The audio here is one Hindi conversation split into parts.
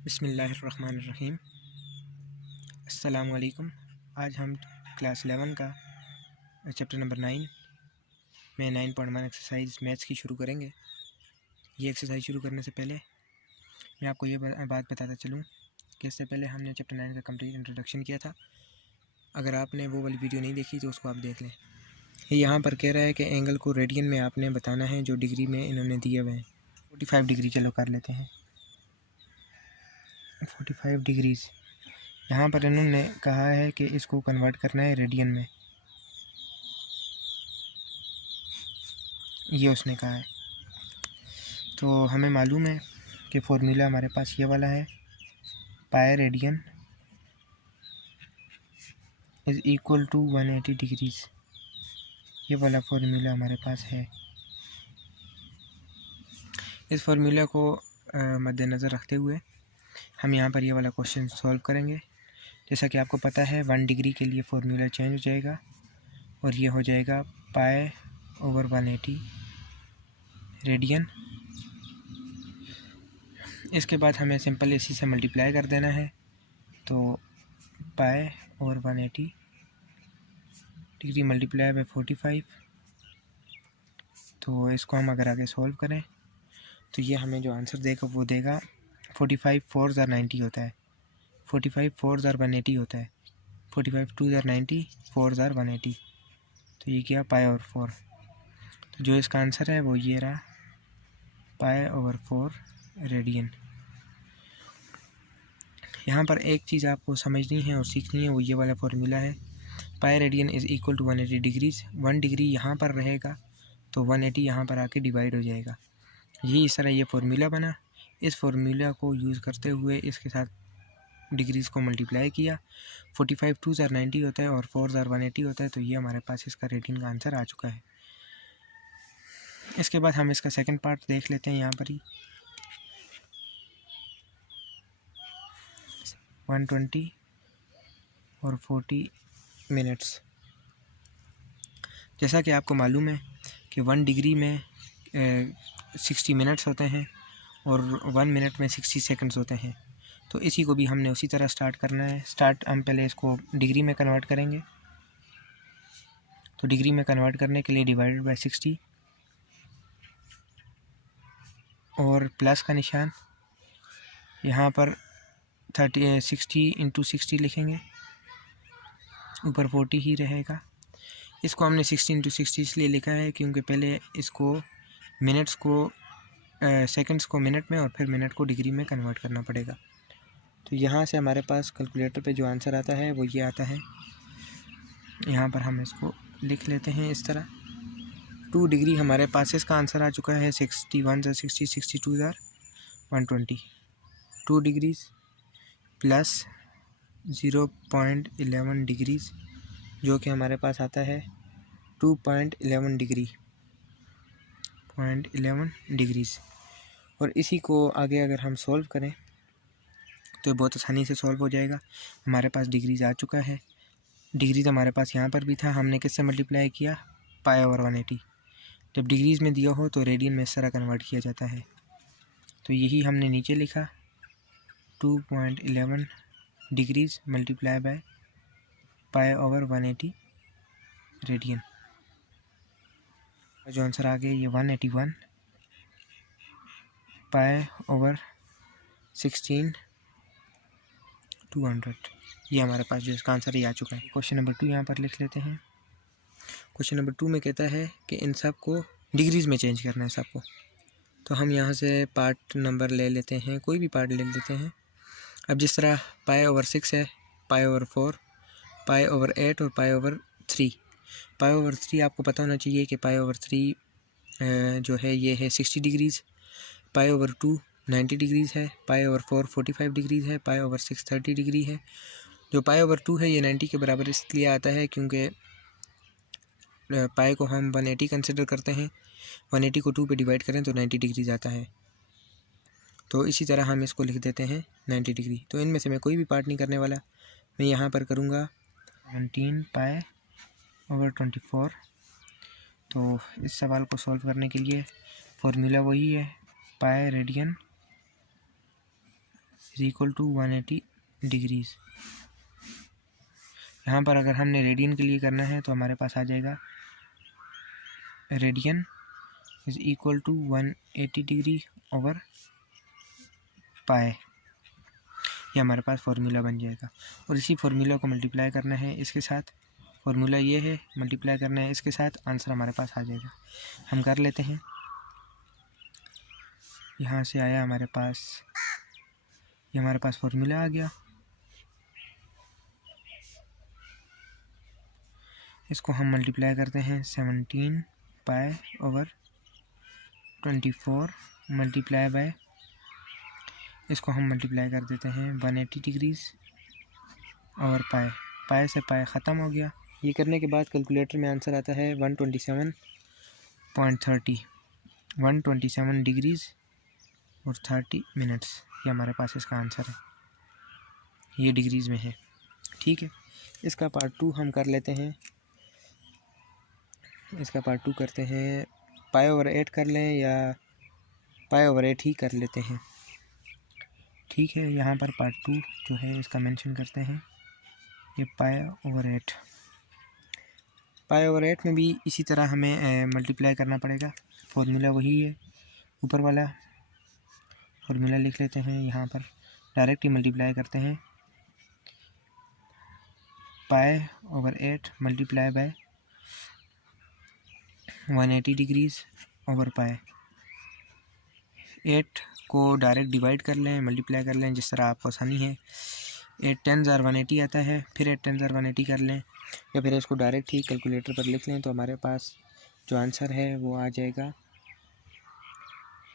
बिस्मिल्लाहिर्रहमानिर्रहीम। अस्सलामु अलैकुम। आज हम क्लास 11 का चैप्टर नंबर 9 में 9.1 एक्सरसाइज मैथ्स की शुरू करेंगे। ये एक्सरसाइज शुरू करने से पहले मैं आपको ये बात बताता चलूँ कि इससे पहले हमने चैप्टर 9 का कंप्लीट इंट्रोडक्शन किया था। अगर आपने वो वाली वीडियो नहीं देखी तो उसको आप देख लें। ये यहाँ पर कह रहा है कि एंगल को रेडियन में आपने बताना है जो डिग्री में इन्होंने दिए हुए हैं। 45 डिग्री चलो कर लेते हैं। 45 डिग्रीज़ यहाँ पर इन्होंने कहा है कि इसको कन्वर्ट करना है रेडियन में, ये उसने कहा है। तो हमें मालूम है कि फॉर्मूला हमारे पास ये वाला है, pi radian is equal to 180 degrees. ये वाला फॉर्मूला हमारे पास है। इस फार्मूला को मद्देनज़र रखते हुए हम यहाँ पर ये वाला क्वेश्चन सॉल्व करेंगे। जैसा कि आपको पता है 1 डिग्री के लिए फार्मूला चेंज हो जाएगा और ये हो जाएगा पाई ओवर 180 रेडियन। इसके बाद हमें सिंपल इसी से मल्टीप्लाई कर देना है, तो pi over 180 degree multiply by 45। तो इसको हम अगर आगे सॉल्व करें तो ये हमें जो आंसर देगा वो देगा 45 4 ज़ार 90 होता है, 45 4 ज़ार 180 होता है, 45 2 ज़ार 90, 4 ज़ार 180। तो ये क्या पाई ओवर 4। तो जो इसका आंसर है वो ये रहा, पाई ओवर 4 रेडियन। यहाँ पर एक चीज़ आपको समझनी है और सीखनी है, वो ये वाला फार्मूला है, pi radian is equal to 180 degrees. 1 degree यहाँ पर रहेगा तो 180 यहाँ पर आके डिवाइड हो जाएगा। ये इस तरह ये फार्मूला बना। इस फार्मूला को यूज़ करते हुए इसके साथ डिग्रीज़ को मल्टीप्लाई किया। 45 2 ज़ार 90 होता है और 4 ज़ार 180 होता है। तो ये हमारे पास इसका रेडियन का आंसर आ चुका है। इसके बाद हम इसका सेकंड पार्ट देख लेते हैं। यहाँ पर ही 120 और 40 मिनट्स। जैसा कि आपको मालूम है कि 1 डिग्री में 60 मिनट्स होते हैं और 1 मिनट में 60 सेकंड्स होते हैं। तो इसी को भी हमने उसी तरह स्टार्ट करना है। हम पहले इसको डिग्री में कन्वर्ट करेंगे। तो डिग्री में कन्वर्ट करने के लिए डिवाइडेड बाय 60 और प्लस का निशान, यहाँ पर 60 इंटू 60 लिखेंगे, ऊपर 40 ही रहेगा। इसको हमने 60 इंटू 60 इसलिए लिखा है क्योंकि पहले इसको मिनट्स को सेकंड्स को मिनट में और फिर मिनट को डिग्री में कन्वर्ट करना पड़ेगा। तो यहाँ से हमारे पास कैलकुलेटर पे जो आंसर आता है वो ये आता है। यहाँ पर हम इसको लिख लेते हैं इस तरह। 2 डिग्री हमारे पास इसका आंसर आ चुका है। 61 ज़ार 60, 62 ज़ार 120। 2 डिग्रीज़ प्लस 0.11 डिग्रीज़ जो कि हमारे पास आता है 2.11 डिग्री 0.11 डिग्रीज़। और इसी को आगे अगर हम सॉल्व करें तो बहुत आसानी से सॉल्व हो जाएगा। हमारे पास डिग्रीज़ आ चुका है। डिग्रीज़ हमारे पास यहाँ पर भी था, हमने किससे मल्टीप्लाई किया, पाई ओवर 180। जब डिग्रीज़ में दिया हो तो रेडियन में इस तरह कन्वर्ट किया जाता है। तो यही हमने नीचे लिखा, 2.11 degrees multiply by pi over 180 radian. जो आंसर आ गया ये 181 पाई ओवर 16 200। ये हमारे पास जो इसका आंसर ही आ चुका है। क्वेश्चन नंबर 2 यहाँ पर लिख लेते हैं। क्वेश्चन नंबर 2 में कहता है कि इन सब को डिग्रीज़ में चेंज करना है सबको। तो हम यहाँ से पार्ट नंबर ले लेते हैं, कोई भी पार्ट ले लेते हैं। अब जिस तरह पाई ओवर 6 है, पाई ओवर 4, पाई ओवर 8 और पाई ओवर 3। पाई ओवर 3 आपको पता होना चाहिए कि पाई ओवर 3 जो है ये है 60 डिग्रीज़, पाई ओवर 2 90 डिग्रीज़ है, पाई ओवर 4 45 डिग्रीज़ है, पाई ओवर 6 30 डिग्री है। जो पाई ओवर 2 है ये 90 के बराबर इसलिए आता है क्योंकि पाई को हम 180 कंसिडर करते हैं। 180 को 2 पे डिवाइड करें तो 90 डिग्रीज आता है। तो इसी तरह हम इसको लिख देते हैं 90 डिग्री। तो इनमें से मैं कोई भी पार्ट नहीं करने वाला, मैं यहाँ पर करूँगा 17 पाई ओवर 24। तो इस सवाल को सॉल्व करने के लिए फार्मूला वही है, pi radian is equal to 180 degrees. यहाँ पर अगर हमने रेडियन के लिए करना है तो हमारे पास आ जाएगा radian is equal to 180 degree over pi. ये हमारे पास फार्मूला बन जाएगा और इसी फार्मूला को मल्टीप्लाई करना है इसके साथ। फार्मूला ये है, मल्टीप्लाई करना है इसके साथ, आंसर हमारे पास आ जाएगा। हम कर लेते हैं। यहाँ से आया हमारे पास, ये हमारे पास फार्मूला आ गया। इसको हम मल्टीप्लाई करते हैं 17 पाई ओवर 24 मल्टीप्लाई बाय, इसको हम मल्टीप्लाई कर देते हैं 180 डिग्रीज़ और पाई से पाई ख़त्म हो गया। ये करने के बाद कैलकुलेटर में आंसर आता है 127.30, 127 डिग्रीज़ और 30 मिनट्स। ये हमारे पास इसका आंसर है, ये डिग्रीज़ में है। ठीक है, इसका पार्ट 2 हम कर लेते हैं। इसका पार्ट 2 करते हैं, पाई ओवर 8 कर लें या पाई ओवर 8 ही कर लेते हैं। ठीक है, यहाँ पर पार्ट 2 जो है इसका मेंशन करते हैं, ये पाई ओवर 8। पाई ओवर 8 में भी इसी तरह हमें मल्टीप्लाई करना पड़ेगा। फॉर्मूला वही है, ऊपर वाला फॉर्मूला लिख लेते हैं। यहाँ पर डायरेक्ट ही मल्टीप्लाई करते हैं, pi over 8 multiply by 180 degrees over पाई। 8 को डायरेक्ट डिवाइड कर लें, मल्टीप्लाई कर लें, जिस तरह आपको आसानी है। 8 10 180 आता है, फिर 8 10 180 कर लें, या फिर इसको डायरेक्ट ही कैलकुलेटर पर लिख लें तो हमारे पास जो आंसर है वो आ जाएगा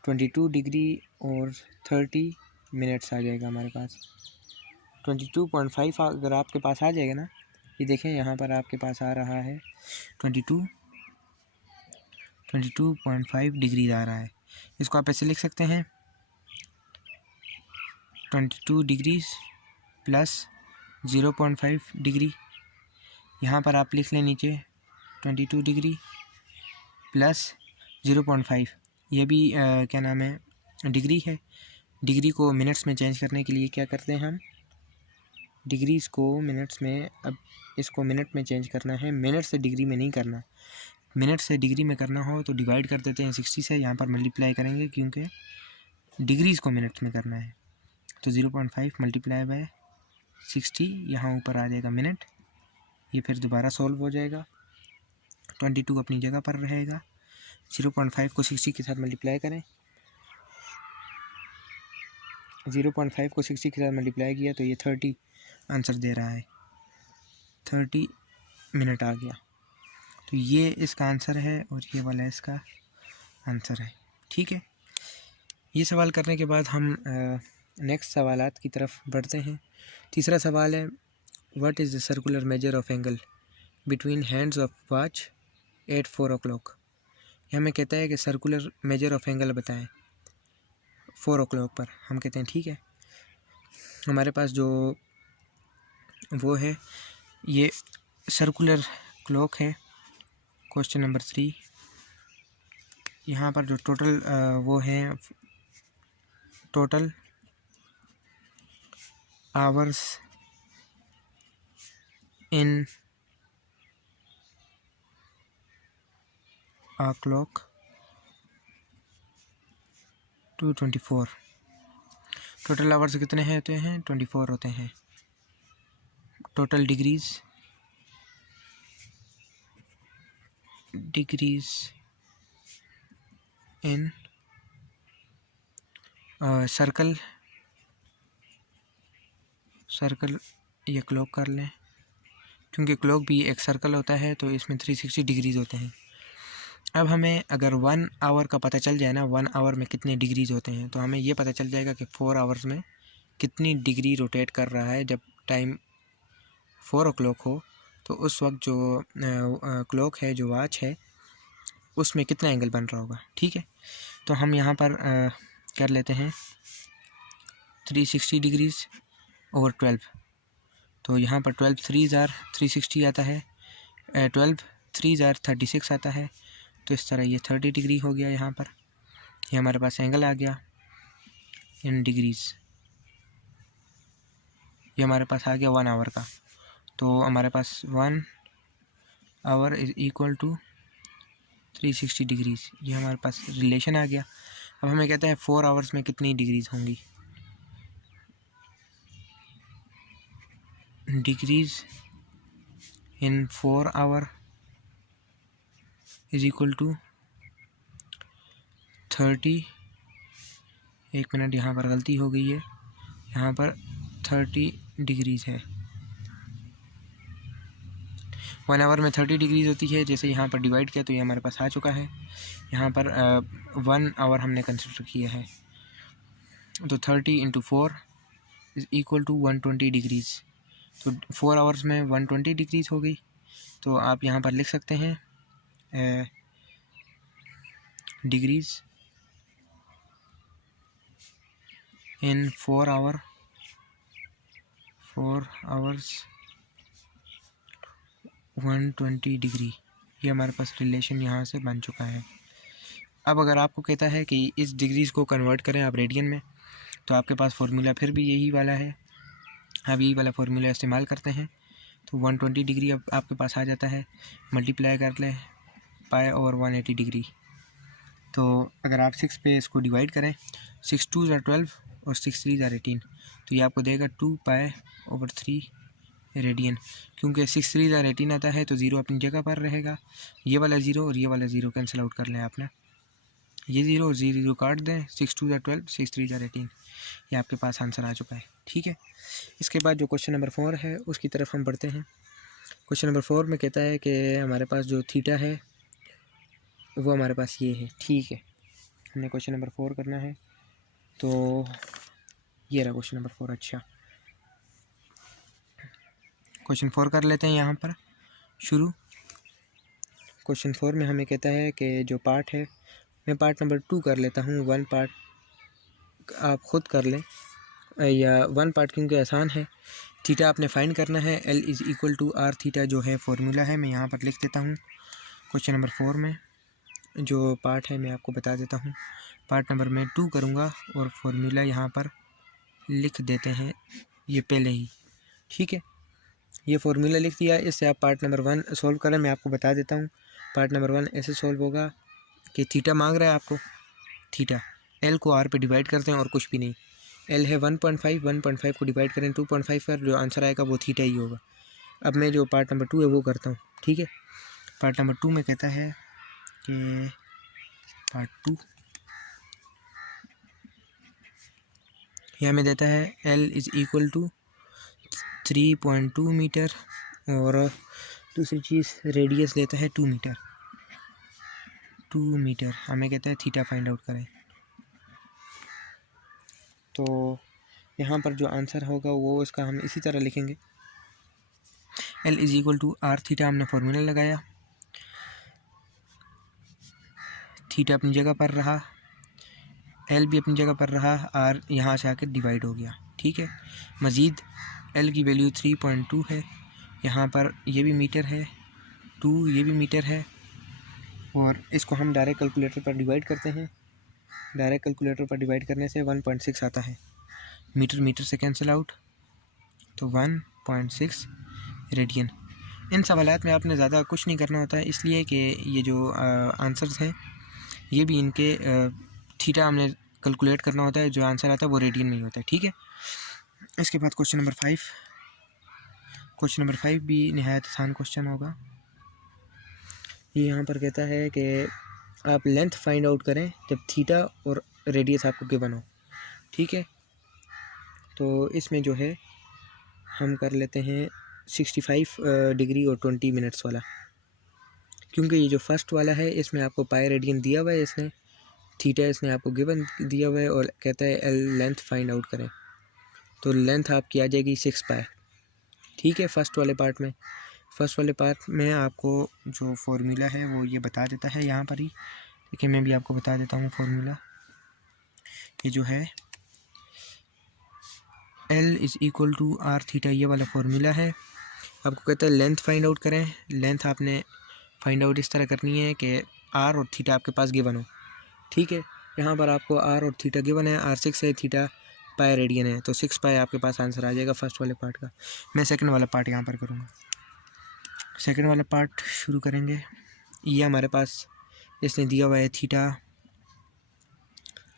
22 डिग्री और 30 मिनट्स आ जाएगा हमारे पास। 22.5 अगर आपके पास आ जाएगा ना, ये देखें यहाँ पर आपके पास आ रहा है 22.5 डिग्री आ रहा है। इसको आप ऐसे लिख सकते हैं 22 डिग्रीज़ प्लस 0.5 डिग्री। यहाँ पर आप लिख लें नीचे 22 डिग्री प्लस 0.5, ये भी क्या नाम है, डिग्री है। डिग्री को मिनट्स में चेंज करने के लिए क्या करते हैं हम, डिग्रीज़ को मिनट्स में, अब इसको मिनट में चेंज करना है, मिनट से डिग्री में नहीं करना। मिनट से डिग्री में करना हो तो डिवाइड कर देते हैं 60 से, यहाँ पर मल्टीप्लाई करेंगे क्योंकि डिग्रीज़ को मिनट्स में करना है। तो 0.5 मल्टीप्लाई बाय 60, यहाँ ऊपर आ जाएगा मिनट। ये फिर दोबारा सॉल्व हो जाएगा, 22 अपनी जगह पर रहेगा। 0.5 को 60 के साथ मल्टीप्लाई करें, 0.5 को 60 के साथ मल्टीप्लाई किया तो ये 30 आंसर दे रहा है, 30 मिनट आ गया। तो ये इसका आंसर है और ये वाला इसका आंसर है। ठीक है, ये सवाल करने के बाद हम नेक्स्ट सवालात की तरफ बढ़ते हैं। तीसरा सवाल है, what is the circular measure of angle between hands of watch at 4 o'clock। ये हमें कहता है कि सर्कुलर मेजर ऑफ एंगल बताएं 4 o'clock पर। हम कहते हैं ठीक है, हमारे पास जो वो है ये सर्कुलर क्लॉक है। क्वेश्चन नंबर 3, यहाँ पर जो टोटल वो हैं, total hours in a clock 224। Total hours कितने हैं होते हैं, 24 होते हैं। टोटल डिग्रीज़ इन सर्कल ये क्लॉक कर लें, क्योंकि क्लॉक भी एक सर्कल होता है तो इसमें 360 डिग्रीज़ होते हैं। अब हमें अगर 1 आवर का पता चल जाए ना, 1 आवर में कितने डिग्रीज़ होते हैं, तो हमें ये पता चल जाएगा कि 4 आवर्स में कितनी डिग्री रोटेट कर रहा है। जब टाइम 4 o'clock हो तो उस वक्त जो क्लॉक है, जो वॉच है, उसमें कितना एंगल बन रहा होगा। ठीक है, तो हम यहाँ पर कर लेते हैं 360 डिग्रीज़ ओवर 12। तो यहाँ पर 12 3s are 360 आता है, 12 3s are 36 आता है। तो इस तरह ये 30 डिग्री हो गया। यहाँ पर ये हमारे पास एंगल आ गया इन डिग्रीज़। ये हमारे पास आ गया 1 आवर का। तो हमारे पास 1 hour is equal to 360 degrees, ये हमारे पास रिलेशन आ गया। अब हमें कहता है 4 आवर्स में कितनी डिग्रीज़ होंगी। Degrees in 4 hour is equal to 30, 1 minute यहाँ पर गलती हो गई है, यहाँ पर 30 डिग्रीज़ है। 1 आवर में 30 डिग्रीज़ होती है। जैसे यहाँ पर डिवाइड किया तो ये हमारे पास आ चुका है। यहाँ पर 1 आवर हमने कंसिडर किया है, तो 30 into 4 is equal to 120 degrees. तो 4 आवर्स में 120 डिग्रीज़ हो गई। तो आप यहाँ पर लिख सकते हैं डिग्रीज़ इन 4 आवर्स 120 डिग्री। ये हमारे पास रिलेशन यहाँ से बन चुका है। अब अगर आपको कहता है कि इस डिग्रीज़ को कन्वर्ट करें आप रेडियन में, तो आपके पास फार्मूला फिर भी यही वाला है। आप यही वाला फार्मूला इस्तेमाल करते हैं। तो 120 डिग्री अब आपके पास आ जाता है, मल्टीप्लाई कर लें पाई ओवर 180 डिग्री। तो अगर आप 6 पे इसको डिवाइड करें, 6 2 ज़ा 12 और 6 3 ज़ा 18, तो ये आपको देगा 2 पाई ओवर 3 रेडियन। क्योंकि 6 3 ज़ा 18 आता है तो ज़ीरो अपनी जगह पर रहेगा। ये वाला ज़ीरो और ये वाला ज़ीरो कैंसिल आउट कर लें आपने, ये ज़ीरो और ज़ीरो काट दें। 6 2 ज़ा 12, 6 3 ज़ा 18, ये आपके पास आंसर आ चुका है। ठीक है, इसके बाद जो क्वेश्चन नंबर 4 है उसकी तरफ हम बढ़ते हैं। क्वेश्चन नंबर 4 में कहता है कि हमारे पास जो थीटा है वो हमारे पास ये है। ठीक है, हमने क्वेश्चन नंबर 4 करना है, तो ये रहा क्वेश्चन नंबर 4। अच्छा, क्वेश्चन 4 कर लेते हैं यहाँ पर शुरू। क्वेश्चन 4 में हमें कहता है कि जो पार्ट है, मैं पार्ट नंबर 2 कर लेता हूँ, 1 पार्ट आप ख़ुद कर लें, या 1 पार्ट क्योंकि आसान है। थीटा आपने फाइंड करना है, L is equal to r theta जो है फार्मूला है, मैं यहाँ पर लिख देता हूँ। क्वेश्चन नंबर 4 में जो पार्ट है मैं आपको बता देता हूँ। पार्ट नंबर मैं 2 करूँगा और फार्मूला यहाँ पर लिख देते हैं ये पहले ही। ठीक है, ये फार्मूला लिख दिया। इससे आप पार्ट नंबर 1 सॉल्व करें, मैं आपको बता देता हूँ। पार्ट नंबर 1 ऐसे सॉल्व होगा कि थीटा मांग रहा है आपको, थीटा L को R पे डिवाइड करते हैं और कुछ भी नहीं। L है 1.5, 1.5 को डिवाइड करें 2.5 पर, जो आंसर आएगा वो थीटा ही होगा। अब मैं जो पार्ट नंबर 2 है वो करता हूँ। ठीक है, पार्ट नंबर 2 में कहता है कि पार्ट 2 यहाँ में देता है L is equal to 3.2 metre और दूसरी चीज़ रेडियस देता है 2 मीटर। 2 मीटर हमें कहता है थीटा फाइंड आउट करें। तो यहाँ पर जो आंसर होगा वो इसका हम इसी तरह लिखेंगे, L is equal to r theta, हमने फार्मूला लगाया, थीटा अपनी जगह पर रहा, L भी अपनी जगह पर रहा, R यहाँ से आकर डिवाइड हो गया। ठीक है, मज़ीद L की वैल्यू 3.2 है, यहाँ पर ये भी मीटर है, 2 ये भी मीटर है, और इसको हम डायरेक्ट कैलकुलेटर पर डिवाइड करते हैं। डायरेक्ट कैलकुलेटर पर डिवाइड करने से 1.6 आता है, मीटर मीटर से कैंसिल आउट, तो 1.6 रेडियन। इन सवालात में आपने ज़्यादा कुछ नहीं करना होता है, इसलिए कि ये जो आंसर्स हैं ये भी इनके थीटा हमने कैलकुलेट करना होता है, जो आंसर आता है वो रेडियन में ही होता है। ठीक है, इसके बाद क्वेश्चन नंबर 5। क्वेश्चन नंबर 5 भी नहायत आसान क्वेश्चन होगा। ये यहाँ पर कहता है कि आप लेंथ फाइंड आउट करें जब थीटा और रेडियस आपको गिवन हो। ठीक है, तो इसमें जो है हम कर लेते हैं 65 डिग्री और 20 मिनट्स वाला, क्योंकि ये जो फर्स्ट वाला है इसमें आपको पाई रेडियन दिया हुआ है, इसने थीटा इसने आपको गिवन दिया हुआ है और कहता है L लेंथ फाइंड आउट करें, तो लेंथ आपकी आ जाएगी 6 पाई। ठीक है, फर्स्ट वाले पार्ट में आपको जो फार्मूला है वो ये बता देता है यहाँ पर ही। देखिए, मैं भी आपको बता देता हूँ फार्मूला। ये जो है L is equal to r theta, ये वाला फार्मूला है। आपको कहता है लेंथ फाइंड आउट करें। लेंथ आपने फाइंड आउट इस तरह करनी है कि R और थीटा आपके पास गिवन हो। ठीक है, यहाँ पर आपको R और थीटा गिवन है, R 6 है, थीटा पाई रेडियन है, तो 6 पाई आपके पास आंसर आ जाएगा फर्स्ट वाले पार्ट का। मैं सेकंड वाला पार्ट यहाँ पर करूँगा। सेकंड वाला पार्ट शुरू करेंगे। ये हमारे पास इसने दिया हुआ है थीटा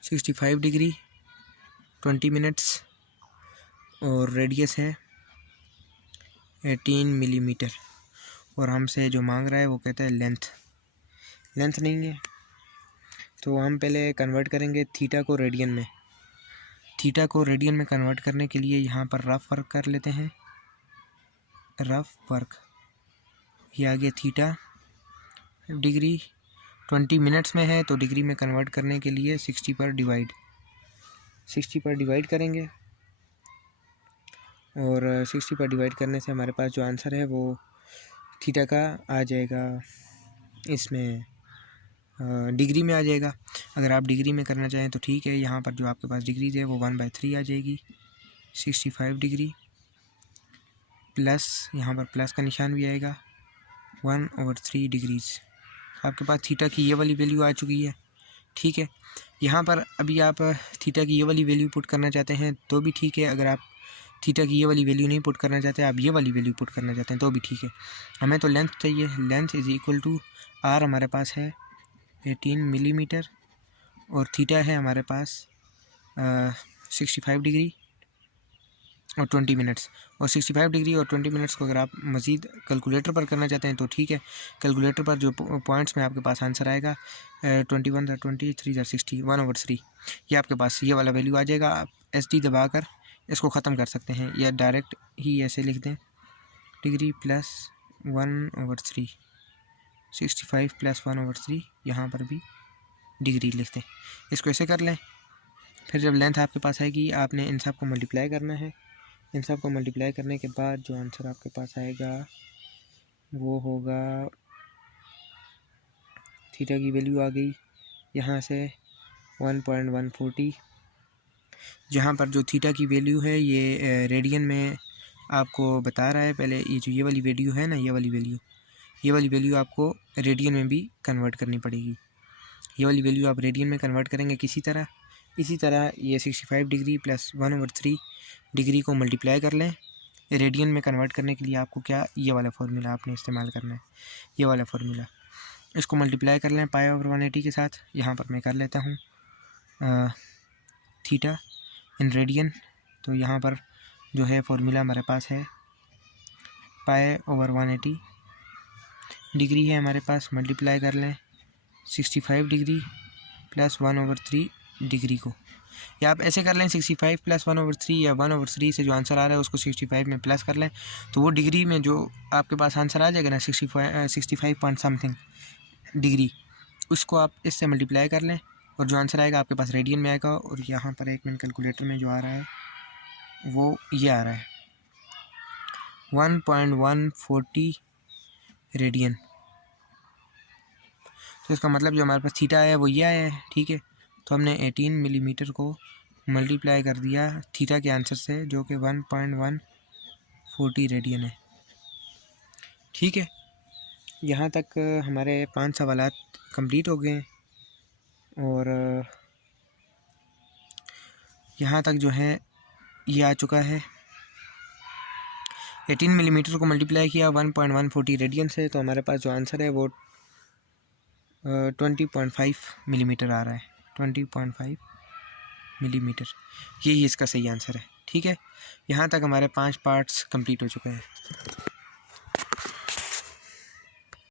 65 डिग्री 20 मिनट्स और रेडियस है 18 मिलीमीटर, और हमसे जो मांग रहा है वो कहता है लेंथ नहीं है, तो हम पहले कन्वर्ट करेंगे थीटा को रेडियन में। थीटा को रेडियन में कन्वर्ट करने के लिए यहाँ पर रफ वर्क कर लेते हैं। रफ वर्क, ये आ गया थीटा डिग्री 20 मिनट्स में है, तो डिग्री में कन्वर्ट करने के लिए 60 पर डिवाइड करेंगे, और 60 पर डिवाइड करने से हमारे पास जो आंसर है वो थीटा का आ जाएगा, इसमें डिग्री में आ जाएगा। अगर आप डिग्री में करना चाहें तो ठीक है, यहाँ पर जो आपके पास डिग्रीज है वो 1/3 आ जाएगी। 65 डिग्री प्लस, यहाँ पर प्लस का निशान भी आएगा, 1/3 डिग्रीज। आपके पास थीटा की ये वाली वैल्यू आ चुकी है, ठीक है। यहाँ पर अभी आप थीटा की ये वाली वैल्यू पुट करना चाहते हैं तो भी ठीक है, अगर आप थीटा की ये वाली वैल्यू नहीं पुट करना चाहते, आप ये वाली वैल्यू पुट करना चाहते हैं तो भी ठीक है। हमें तो लेंथ चाहिए, length is equal to r हमारे पास है 18 मिलीमीटर, और थीटा है हमारे पास 65 डिग्री और 20 मिनट्स। और 65 डिग्री और 20 मिनट्स को अगर आप मज़ीद कैलकुलेटर पर करना चाहते हैं तो ठीक है, कैलकुलेटर पर जो पॉइंट्स में आपके पास आंसर आएगा 21 + 20 3 × 60 1/3, ये आपके पास ये वाला वैल्यू आ जाएगा। आप SD दबाकर इसको ख़त्म कर सकते हैं, या डायरेक्ट ही ऐसे लिख दें, डिग्री प्लस 1/3, 65 प्लस 1/3, यहाँ पर भी डिग्री लिख दें। इसको ऐसे कर लें। फिर जब लेंथ आपके पास आएगी, आपने इन सब को मल्टीप्लाई करना है। इन सब को मल्टीप्लाई करने के बाद जो आंसर आपके पास आएगा वो होगा, थीटा की वैल्यू आ गई यहाँ से 1.140, जहाँ पर जो थीटा की वैल्यू है ये रेडियन में आपको बता रहा है। पहले ये जो ये वाली वैल्यू है ना, ये वाली वैल्यू आपको रेडियन में भी कन्वर्ट करनी पड़ेगी। ये वाली वैल्यू आप रेडियन में कन्वर्ट करेंगे इसी तरह ये 65 डिग्री प्लस 1/3 डिग्री को मल्टीप्लाई कर लें। रेडियन में कन्वर्ट करने के लिए आपको क्या, ये वाला फार्मूला आपने इस्तेमाल करना है, ये वाला फार्मूला। इसको मल्टीप्लाई कर लें π/180 के साथ। यहाँ पर मैं कर लेता हूँ थीटा इन रेडियन, तो यहाँ पर जो है फार्मूला हमारे पास है π/180 डिग्री है हमारे पास, मल्टीप्लाई कर लें 65 डिग्री प्लस 1/3 डिग्री को, या आप ऐसे कर लें 65 प्लस 1/3, या 1/3 से जो आंसर आ रहा है उसको 65 में प्लस कर लें, तो वो डिग्री में जो आपके पास आंसर आ जाएगा ना 65 पॉइंट समथिंग डिग्री, उसको आप इससे मल्टीप्लाई कर लें और जो आंसर आएगा आपके पास रेडियन में आएगा। और यहाँ पर एक मिनट, कैलकुलेटर में जो आ रहा है वो ये आ रहा है 1.140 रेडियन। तो इसका मतलब जो हमारे पास थीटा है वो ये आया है, ठीक है। तो हमने 18 मिलीमीटर को मल्टीप्लाई कर दिया थीटा के आंसर से, जो कि 1.140 रेडियन है, ठीक है। यहाँ तक हमारे 5 सवालात कंप्लीट हो गए हैं, और यहाँ तक जो है ये आ चुका है। 18 मिलीमीटर को मल्टीप्लाई किया 1.140 रेडियन से, तो हमारे पास जो आंसर है वो 20.5 मिलीमीटर आ रहा है, 20.5 मिलीमीटर, यही इसका सही आंसर है, ठीक है। यहाँ तक हमारे 5 पार्ट्स कंप्लीट हो चुके हैं।